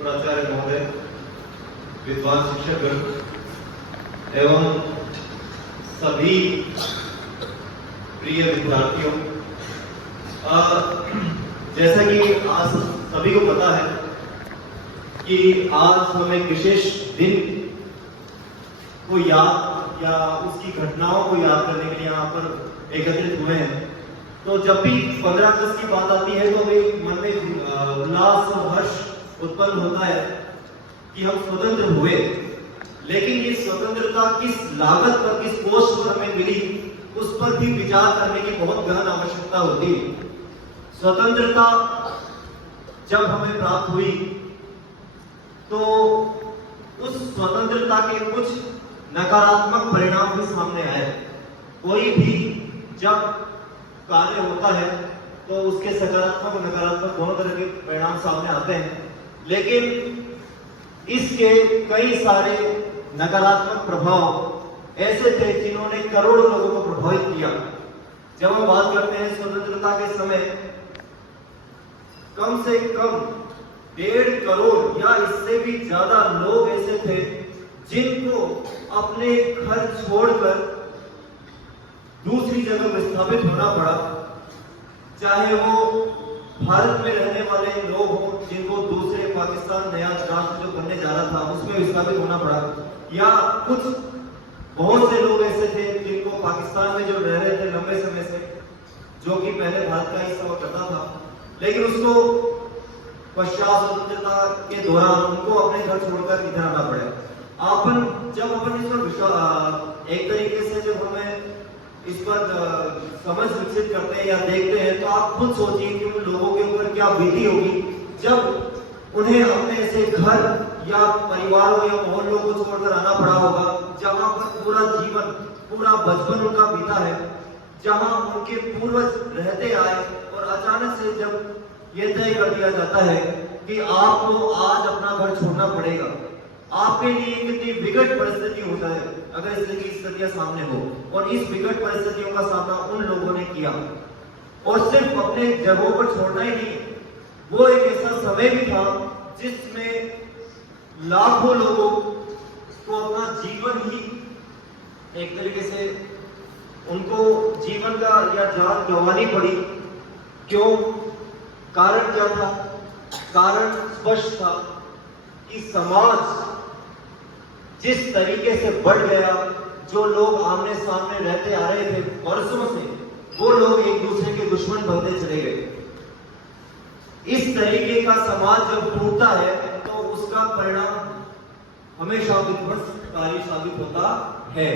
प्राचार्य महोदय, विद्वान शिक्षकगण एवं सभी प्रिय विद्यार्थियों, जैसा कि आज सभी को पता है कि आज हम एक विशेष दिन को याद या उसकी घटनाओं को याद करने के लिए यहाँ पर एकत्रित हुए हैं। तो जब भी 15 अगस्त की बात आती है तो एक मन में उल्लास और हर्ष उत्पन्न होता है कि हम स्वतंत्र हुए, लेकिन ये स्वतंत्रता किस लागत पर, किस कोस्ट पर हमें मिली, उस पर भी विचार करने की बहुत गहन आवश्यकता होती है। स्वतंत्रता जब हमें प्राप्त हुई तो उस स्वतंत्रता के कुछ नकारात्मक परिणाम भी सामने आए। कोई भी जब कार्य होता है तो उसके सकारात्मक और नकारात्मक दोनों तरह के परिणाम सामने आते हैं, लेकिन इसके कई सारे नकारात्मक प्रभाव ऐसे थे जिन्होंने करोड़ों लोगों को प्रभावित किया। जब हम बात करते हैं स्वतंत्रता के समय, कम से कम 1.5 करोड़ या इससे भी ज्यादा लोग ऐसे थे जिनको अपने घर छोड़कर दूसरी जगह विस्थापित होना पड़ा। चाहे वो भारत में रहने वाले लोग हों जिनको दूसरे पाकिस्तान नया राष्ट्र जो बनने जा रहा था उसमें विस्थापित होना पड़ा, या कुछ बहुत से लोग ऐसे थे जिनको पाकिस्तान में जो रह रहे थे लंबे समय से, जो कि पहले भारत का हिस्सा हुआ करता था, लेकिन उसको पश्चात स्वतंत्रता के दौरान उनको अपने घर छोड़कर इधर आना पड़ा। जब अपन इस पर एक तरीके से जब हमें इस पर समझ विकसित करते हैं या देखते हैं तो आप खुद सोचिए कि उन लोगों के ऊपर क्या बीती होगी जब उन्हें अपने ऐसे घर या परिवारों या मोहल्लों को छोड़कर आना पड़ा होगा, जहां पर पूरा जीवन, पूरा बचपन उनका बीता है, जहां उनके पूर्वज रहते आए, और अचानक से जब ये तय कर दिया जाता है कि आपको आज अपना घर छोड़ना पड़ेगा। आपके लिए कितनी विकट परिस्थिति होता है अगर इस तरह की स्थितियां सामने हो, और इस विकट परिस्थितियों का सामना उन लोगों ने किया। और सिर्फ अपने जगहों पर छोड़ना ही नहीं, वो एक ऐसा समय भी था जिसमें लाखों लोगों को अपना जीवन ही एक तरीके से उनको जीवन का या जान गंवानी पड़ी। क्यों? कारण क्या था? कारण स्पष्ट था कि समाज जिस तरीके से बढ़ गया, जो लोग आमने सामने रहते आ रहे थे वर्षों से, वो लोग एक दूसरे के दुश्मन बनते चले गए। इस तरीके का समाज जब टूटता है तो उसका परिणाम हमेशा विध्वंसकारी साबित होता है।